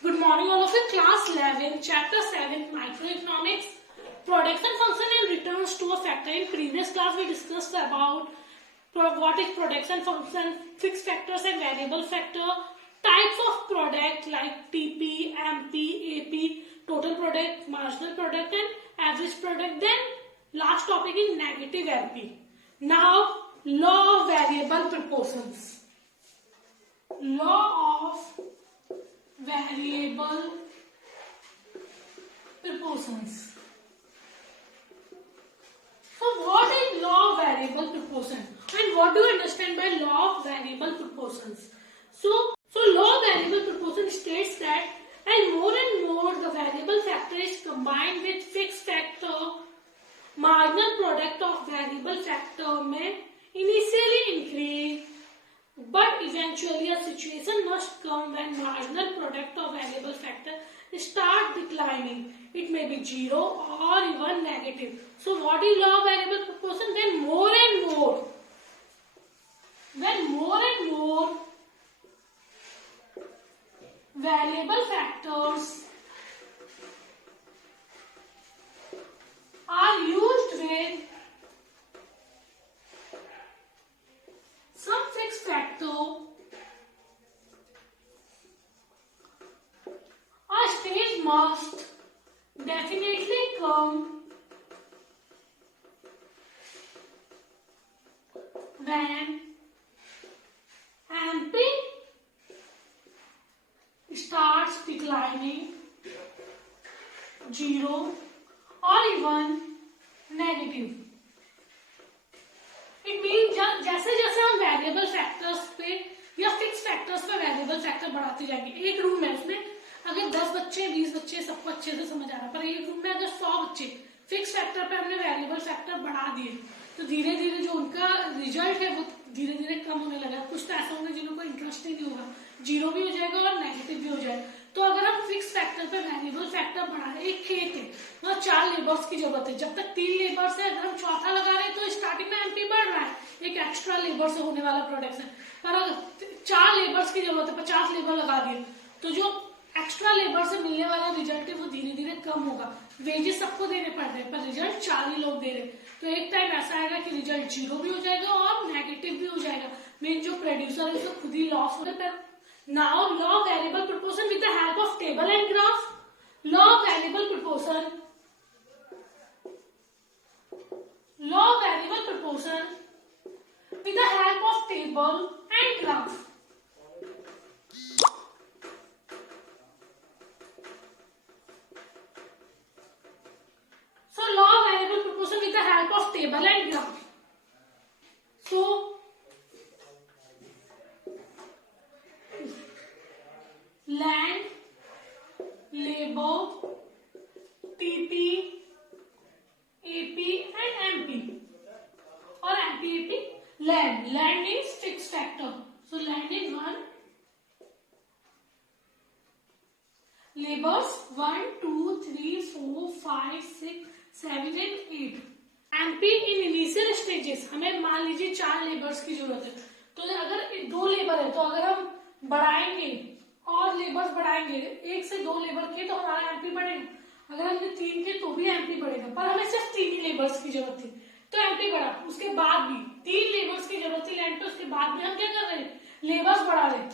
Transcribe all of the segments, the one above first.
Good morning, all of you. Class 11, Chapter 7, Microeconomics, Production Function and Returns to a Factor. In previous class, we discussed about what is production function, fixed factors and variable factor, types of product like TP, MP, AP, total product, marginal product and average product. Then last topic is negative LP. Now, law of variable proportions. Law of variable proportions. So what is law of variable proportion and what do you understand by law of variable proportions? So law of variable proportion states that as more and more the variable factor is combined with fixed factor, marginal product of variable factor may initially increase, but eventually a situation must come when marginal product of variable factor start declining. It may be zero or even negative. So what is law of variable proportion? When more and more variable factors are used with some fixed factor, a stage must definitely come when MP starts declining, zero or even negative. It means जैसे जैसे हम variable factors पे या fix factors पे variable factor बढ़ाते जाएंगे. एक room है, उसमें अगर 10 बच्चे 20 बच्चे सबको अच्छे से समझ आ रहा है, पर एक रूम में अगर 100 बच्चे फिक्स फैक्टर पे हमने वेरिएबल फैक्टर बढ़ा दिए तो धीरे धीरे जो उनका रिजल्ट है वो धीरे धीरे कम होने लगा. कुछ तो ऐसा होंगे जिनको इंटरेस्ट ही नहीं होगा, जीरो भी हो जाएगा और नेगेटिव भी हो जाएगा. तो अगर हम फिक्स फैक्टर पे वेरिएबल फैक्टर बढ़ा रहे, एक खेत है वहाँ 4 लेबर्स की जरूरत है, जब तक 3 लेबर्स है, अगर हम चौथा लगा रहे हैं तो स्टार्टिंग में एमपी बढ़ रहा है, एक एक्स्ट्रा लेबर से होने वाला प्रोडक्शन. पर अगर 4 लेबर्स की जरूरत है, 50 लेबर लगा दिए तो जो एक्स्ट्रा लेबर से मिलने वाला रिजल्ट है वो धीरे धीरे कम होगा. वेजेस सबको देने पड़ रहे हैं पर रिजल्ट 4 ही लोग दे रहे हैं, तो एक टाइम ऐसा आएगा कि रिजल्ट जीरो भी हो जाएगा और नेगेटिव भी हो जाएगा. मीन जो प्रोड्यूसर है उसको खुद ही लॉस होता है. Now law of variable proportion with the help of table and graph. Law of variable proportion. Law of variable proportion with the help of table and graph. So law of variable proportion with the help of table and graph. So land, labor, TP, AP and MP or MP, AP. Land is fixed factor. So land is 1. Labors 1, 2, 3, 4, 5, 6, 7 and 8. MP in initial stages हमें मान लीजिए 4 labours की जरूरत है, तो अगर 2 labour है तो अगर हम बढ़ाएंगे और लेबर्स बढ़ाएंगे, 1 से 2 लेबर के तो हमारा एमपी बढ़ेगा. अगर हमने 3 के तो भी एमपी बढ़ेगा, पर हमें सिर्फ 3 ही लेबर्स की जरूरत थी तो एमपी बढ़ा. उसके बाद भी 3 लेबर्स की जरूरत थी लैंड पे, उसके बाद भी हम क्या कर रहे हैं, लेबर्स बढ़ा रहे हैं.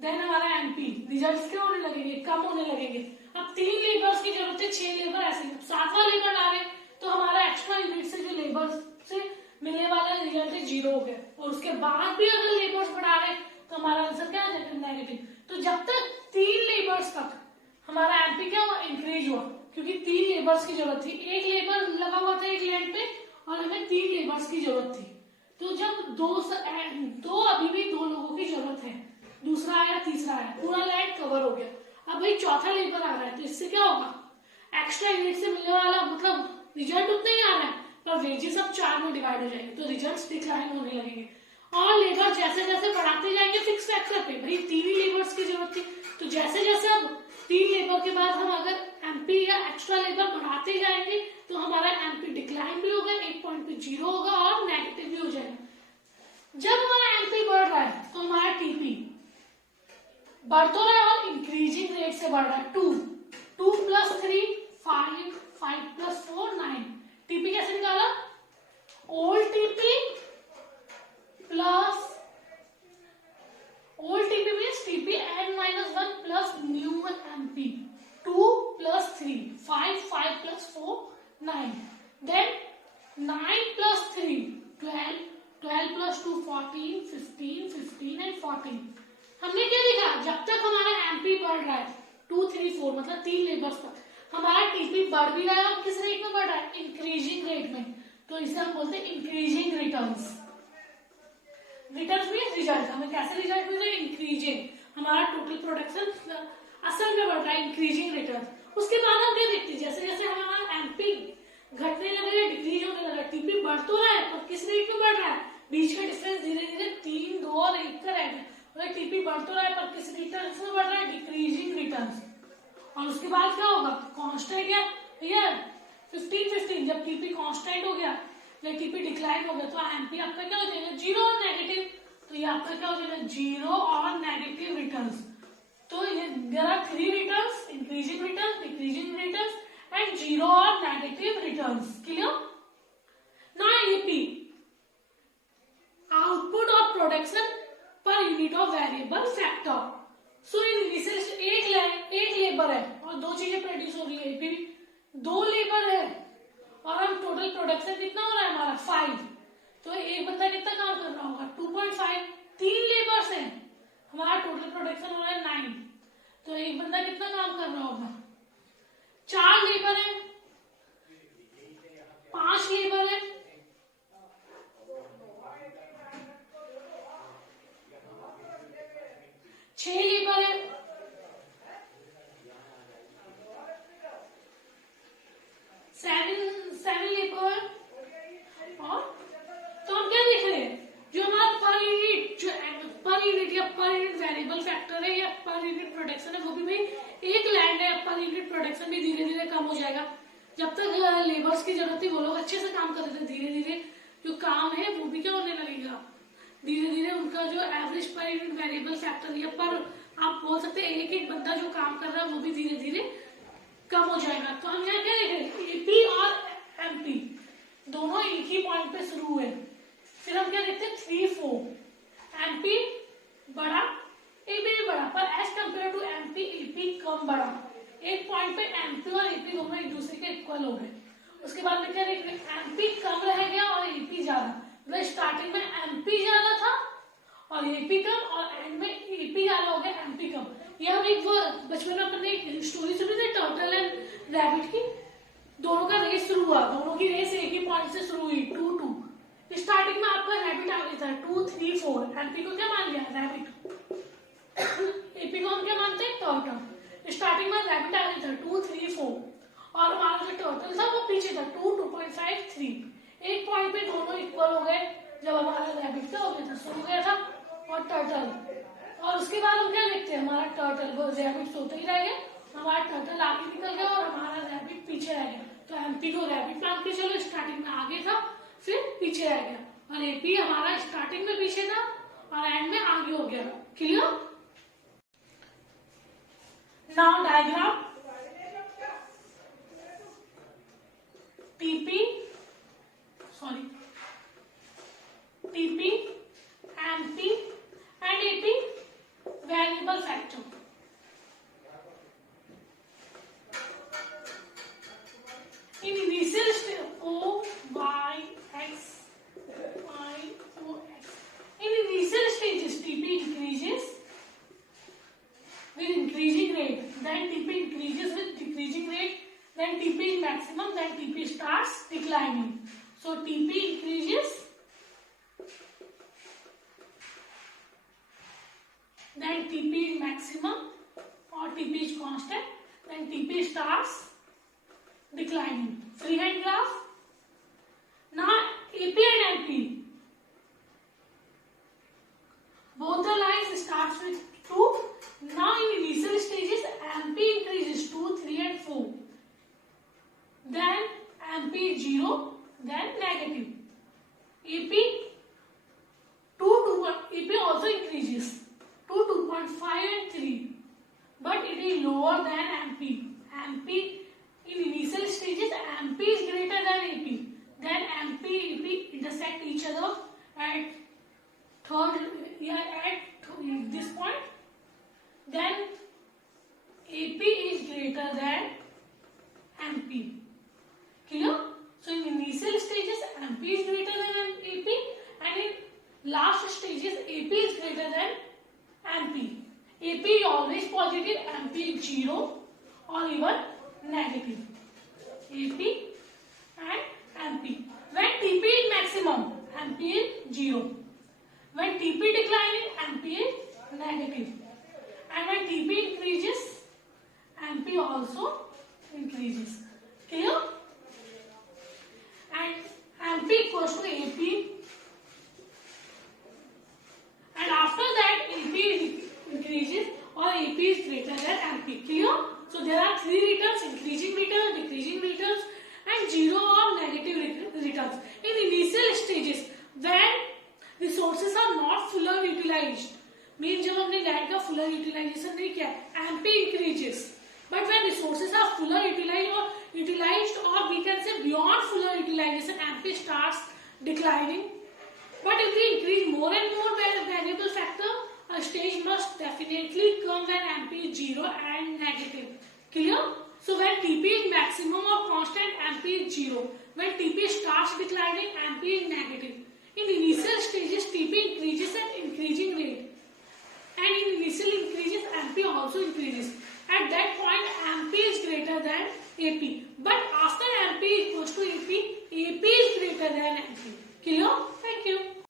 देन हमारा एमपी रिजल्ट क्या होने लगेंगे, कम होने लगेंगे. अब 3 लेबर्स की जरूरत है, 6 लेबर ऐसे, 7वां लेबर ला रहे तो हमारा एक्स्ट्रा यूनिट से जो लेबर्स से मिलने वाला रिजल्ट है जीरो हो गया. और उसके बाद भी अगर लेबर्स बढ़ा रहे तो हमारा आंसर क्या आ जाएगा, नेगेटिव. तो जब तक 3 लेबर्स तक हमारा एमपी क्या हुआ, इंक्रीज हुआ, क्योंकि 3 लेबर्स की जरूरत थी. एक लेबर लगा हुआ था एक लैंड पे और हमें 3 लेबर्स की जरूरत थी. तो जब दो अभी भी 2 लोगों की जरूरत है, दूसरा आया तीसरा आया, पूरा लैंड कवर हो गया. अब भाई चौथा लेबर आ रहा है तो इससे क्या होगा, एक्स्ट्रा यूनिट से मिलने वाला मतलब रिजल्ट उतना ही आ रहा है पर वेजेस अब 4 में डिवाइड हो जाएंगे तो रिजल्ट डिक्लाइन होने लगेंगे. और लेबर जैसे जैसे बढ़ाते जाएंगे फिक्स फैक्टर पे, भाई 3 ही लेबर्स की जरूरत थी तो जैसे जैसे अब 3 लेबर के बाद हम अगर एमपी या एक्स्ट्रा लेबर बढ़ाते जाएंगे तो हमारा एमपी डिक्लाइन भी होगा, एक पॉइंट पे जीरो होगा और नेगेटिव भी हो जाएगा. जब हमारा एमपी बढ़ रहा है तो हमारा टीपी बढ़ तो रहा है और इंक्रीजिंग रेट से बढ़ रहा है। 2 प्लस 3 5, 5 प्लस 4 9। टीपी कैसे निकाला? Old TP plus old TP means TP n minus 1 plus new MP. 2 plus 3 5, 5 plus 4 9। Then 9 plus 3 12, 12 plus 2 14, 15, 15 and 14। हमने क्या लिखा? जब तक हमारा एमपी बढ़ रहा है 2 3 4 मतलब 3 लेबर्स पर, हमारा टीपी बढ़ भी रहा है और किस रेट में बढ़ रहा है? इंक्रीजिंग रेट में। तो इसे हम बोलते हैं increasing returns. Returns means result. हमें कैसे रिजल्ट मिल रहा है? इंक्रीजिंग। हमारा टोटल प्रोडक्शन असल में बढ़ रहा है, इंक्रीजिंग रिटर्न। उसके बाद हम क्या देखते हैं? जैसे जैसे हमारा एमपी घटने लगा, डिक्रीज होने लगा, टीपी बढ़ तो रहा है पर किस रेट में बढ़ रहा है? बीच का डिफरेंस धीरे धीरे 3, 2 और 1 का रह गया। टीपी बढ़ तो रहा है पर किस रिटर्न में बढ़ रहा है? Decreasing returns. और उसके बाद क्या होगा? कांस्टेंट या भैया 15 15 जब टीपी कांस्टेंट हो गया या टीपी डिक्लाइन हो गया तो एमपी आपका क्या हो जाएगा? 0 और नेगेटिव। तो ये आपका क्या हो जाएगा? 0 और नेगेटिव रिटर्न्स। तो ये there are 3 returns, increasing returns, decreasing returns and 0 और negative returns. Clear? Now AP output of production per unit of variable factor. So in initial एक लेबर है और 2 चीजें प्रोड्यूस हो रही है। एपी 2 लेबर है और हम टोटल प्रोडक्शन कितना हो रहा है हमारा? 5। तो एक बंदा कितना काम कर रहा होगा? 2.5। 3 लेबर्स हैं, हमारा टोटल प्रोडक्शन हो रहा है 9। तो एक बंदा कितना काम कर रहा होगा? 4 लेबर है, 5 लेबर है, 6 लेबर है, 7 लेबर है। और तो हम क्या देख रहे हैं? जो हमारा पर यूनिट या पर यूनिट वेरिएबल फैक्टर है या पर यूनिट प्रोडक्शन है वो भी भाई एक लैंड है। पर यूनिट प्रोडक्शन भी धीरे धीरे कम हो जाएगा। जब तक लेबर्स की जरूरत थी वो लोग अच्छे से काम कर रहे थे, धीरे धीरे जो काम है वो भी क्या होने लगेगा? धीरे धीरे उनका जो average per unit variable factor या पर आप बोल सकते हैं एक एक बंदा जो काम कर रहा है वो भी धीरे धीरे कम हो जाएगा। तो हम यहाँ क्या देख रहे हैं? एपी और एमपी दोनों एक ही पॉइंट पे शुरू हुए। फिर हम क्या देखते हैं? 3 4 एमपी बड़ा, एपी भी बड़ा, पर as compare to MP AP कम बड़ा। एक पॉइंट पे एमपी और एपी दोनों एक दूसरे के इक्वल हो गए। उसके बाद में क्या देख रहे हैं? एमपी कम रह गया और एपी ज्यादा। मतलब स्टार्टिंग में एमपी ज्यादा था और एपी कम और एंड में एपी ज्यादा हो गया, एमपी कम। ये हम एक बचपन में अपने एक स्टोरी सुनी थी टर्टल एंड रैबिट की। दोनों का रेस शुरू हुआ, दोनों की रेस एक ही पॉइंट से शुरू हुई 2 2। स्टार्टिंग में आपका रैबिट आगे था 2 3 4। एमपी को क्या मान लिया? रैबिट। एपी को हम क्या मानते हैं? टर्टल। स्टार्टिंग में रैबिट आगे था 2 3 4 और हमारा जो टर्टल था वो पीछे था 2 2.5 3। एक पॉइंट पे दोनों इक्वल हो गए जब हमारा रैबिट क्या हो गया था? सो गया था और टर्टल। और उसके बाद हम क्या देखते हैं? हमारा टर्टल वो रैबिट सोते ही रह गया, हमारा टर्टल आगे निकल गया और हमारा रैबिट पीछे रह गया। तो एमपी को रैबिट मान के चलो, स्टार्टिंग में आगे था फिर पीछे रह गया, और एपी हमारा स्टार्टिंग में पीछे था और एंड में आगे हो गया। Clear? Now diagram TP MP and AP variable factor. In initial stage O Y X Y O X. In initial stages, TP increases with increasing rate. Then TP increases with decreasing rate. Then TP is maximum. Then TP starts declining. So TP increases. Then TP is maximum or TP is constant. Then TP starts declining. Freehand graph. Now AP and MP, both the lines starts with 2. Now in initial stages MP increases 2 3 and 4, then MP 0, then negative. AP 2 2 AP also increases 2 2.5 and 3, lower than MP. MP in initial stages, MP is greater than AP. Then MP, AP intersect each other at this point. Then AP is greater than MP. Clear? So in initial stages, MP is greater than AP, and in last stages, AP is greater than MP. AP is always positive, MP is 0 or even negative. AP and MP. When TP is maximum, MP is 0. When TP declining, MP is negative. And when TP increases, MP also increases. Clear? And MP equals to AP. And after that, AP increases or AP is greater than MP. Clear? So there are three returns: increasing returns, decreasing returns, and 0 or negative returns. In initial stages, when resources are not fully utilized, means जब हमने land का fuller utilization नहीं किया, MP increases. But when resources are fully utilized or we can say beyond fuller utilization, MP starts declining. But if we increase more and more variable factor, a stage must definitely come when MP is 0 and negative. Clear? So when TP is maximum or constant, MP is 0. When TP starts declining, MP is negative. In initial stages, TP increases